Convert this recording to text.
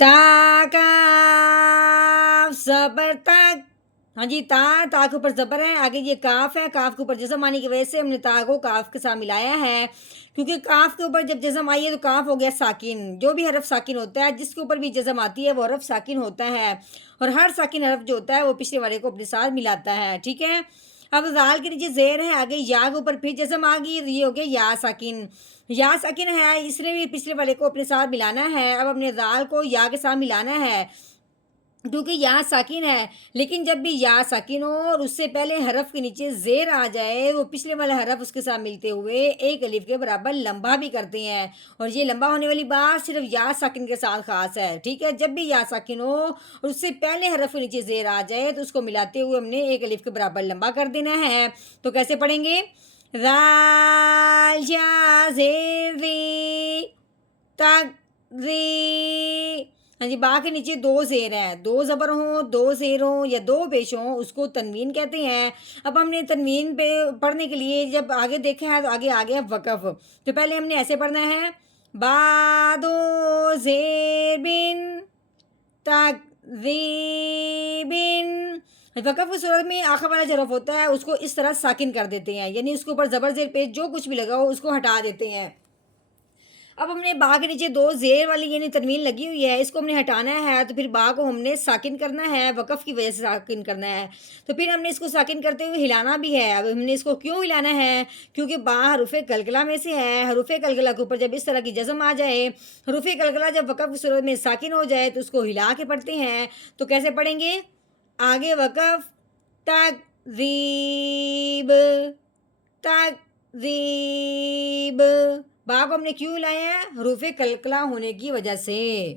تا کاف زبر تک. ہاں جی، تا کے اوپر زبر ہے، آگے یہ کاف ہے، کاف کے اوپر جزم آنے کی وجہ سے ہم نے تا کو کاف کے ساتھ ملایا ہے، کیونکہ کاف کے اوپر جب جزم آئی ہے تو کاف ہو گیا ساکن. جو بھی حرف ساکن ہوتا ہے جس کے اوپر بھی جزم آتی ہے وہ حرف ساکن ہوتا ہے، اور ہر ساکن حرف جو ہوتا ہے وہ پچھلے والے کو اپنے ساتھ ملاتا ہے. ٹھیک ہے. اب زال کے نیچے زیر ہے، آگے یا کے اوپر پھر جزم آ گئی، یہ ہو گیا یا ساکن. یا ساکن ہے، اس نے بھی پچھلے والے کو اپنے ساتھ ملانا ہے. اب ہم نے زال کو یا کے ساتھ ملانا ہے کیونکہ یا ساکن ہے، لیکن جب بھی یا ساکن ہو اور اس سے پہلے حرف کے نیچے زیر آ جائے وہ پچھلے والا حرف اس کے ساتھ ملتے ہوئے ایک الف کے برابر لمبا بھی کرتے ہیں، اور یہ لمبا ہونے والی بات صرف یا ساکن کے ساتھ خاص ہے. ٹھیک ہے. جب بھی یا ساکن ہو اور اس سے پہلے حرف کے نیچے زیر آ جائے تو اس کو ملاتے ہوئے ہم نے ایک الف کے برابر لمبا کر دینا ہے. تو کیسے پڑھیں گے؟ رال یا زیر ری تک ری. ہاں جی، با کے نیچے دو زیر ہیں، دو زبر ہوں، دو زیر ہوں یا دو پیش ہوں اس کو تنوین کہتے ہیں. اب ہم نے تنوین پہ پڑھنے کے لیے جب آگے دیکھا ہے تو آگے آ گیا وقف. تو پہلے ہم نے ایسے پڑھنا ہے، بادو زیر بن تقریبن. وقف کی صورت میں آخر والا جو حرف ہوتا ہے اس کو اس طرح ساکن کر دیتے ہیں، یعنی اس کے اوپر زبر زیر پیش جو کچھ بھی لگا ہو اس کو ہٹا دیتے ہیں. اب ہم نے با کے نیچے دو زیر والی یعنی تنوین لگی ہوئی ہے، اس کو ہم نے ہٹانا ہے، تو پھر با کو ہم نے ساکن کرنا ہے، وقف کی وجہ سے ساکن کرنا ہے. تو پھر ہم نے اس کو ساکن کرتے ہوئے ہلانا بھی ہے. اب ہم نے اس کو کیوں ہلانا ہے؟ کیونکہ با حروف قلقلہ میں سے ہے. حروف قلقلہ کے اوپر جب اس طرح کی جزم آ جائے، حروف قلقلہ جب وقف کی صورت میں ساکن ہو جائے تو اس کو ہلا کے پڑھتے ہیں. تو کیسے پڑھیں گے؟ آگے وقف تقریب تقریب. با کو ہم نے کیوں ہلایا ہے؟ حروف قلقلہ ہونے کی وجہ سے.